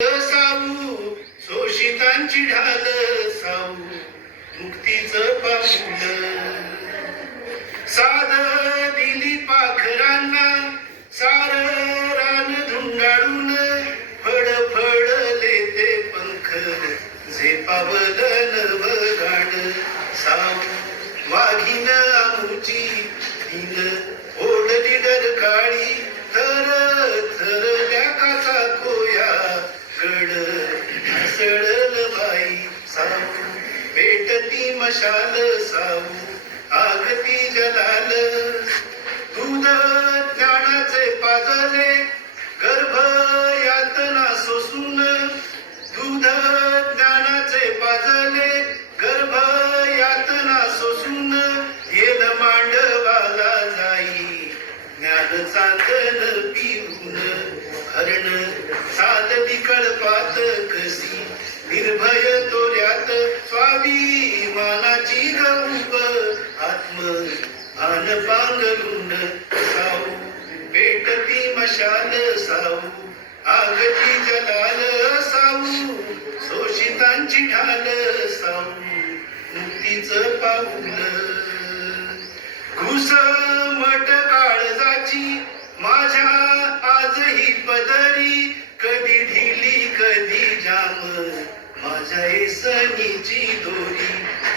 साऊ शोषितांची ढाल साऊ मुक्तीचं पाऊल साध दिली पाखरांना सार रान धुंडाळून फड फडले ते पंख झेपावल नवगाण साऊ वाघीन आमुची तीन ओढली डरकाळी थर थर त्या काचा कोया गड सळल बाई साऊ पेटती मशाल साऊ आगती जलाल दूध ज्ञानाचे पाजले गर्भ यातना सोसून दूध ज्ञानाचे पाजले गर्भ यातना सोसून येल मांडवाला जाई ज्ञान चांदन पिऊन हरण साधली कळपात कशी निर्भय तोऱ्यात स्वाभिमानाची गौप आत्म भान पांघरून साऊ पेटती मशाल साऊ आगती जलाल साऊ शोषितांची ढाल साऊ मुक्तीचं पाऊल घुसमट काळजाची माझ्या आजही पदरी कधी ढिली कधी जाम माझ्या सनीची दोरी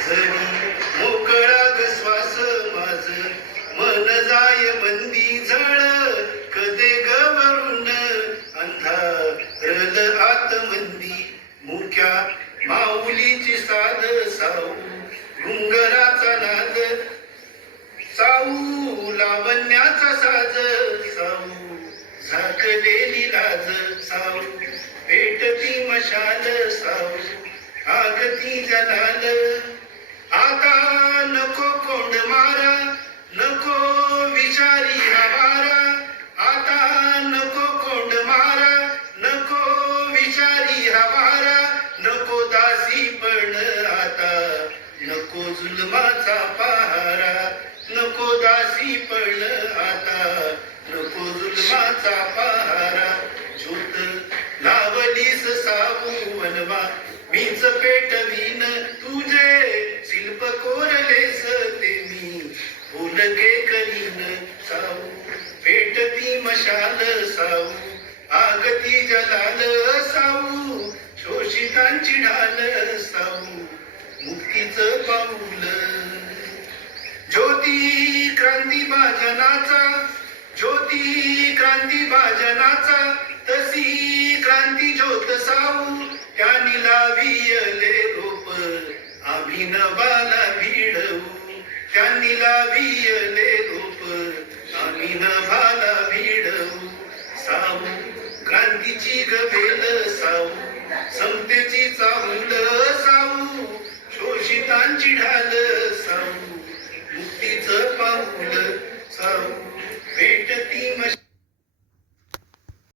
जरी मोकळा ग श्वास माझ मन जाय बंदी झळ कदे गवरून अंधारल आतमंदी मुख्या माऊलीची साध साऊ घुंगराचा नाद साऊ लावण्याचा साज साऊ झाकलेली लाज साऊ पेटती मशाल साऊ आगती जलाल आता नको कोंड मारा नको विचारी हवारा आता नको कोंड मारा नको विचारी हवारा नको दासी पण आता नको जुलमाचा पहारा नको दासी पण आता नको जुलमाचा पहारा झूट लावलीस साऊ वनवा मीच पेटवीन तुझे शिल्प कोरलेस ते मी फुलके करीन साऊ पेटती मशाल साऊ आगती जलाल साऊ शोषितांची ढाल साऊ मुक्तीचं पाऊल ज्योती क्रांती भाजनाचा ज्योती क्रांती भाजनाचा तशी क्रांती ज्योत साऊ त्यांनी लावियले रोप आम्ही नभाला भिडवू त्यांनी लावियले रोप आम्ही नभाला भिडवू साऊ क्रांतीची गवेल साऊ समतेची चाहुल साऊ शोषितांची ढाल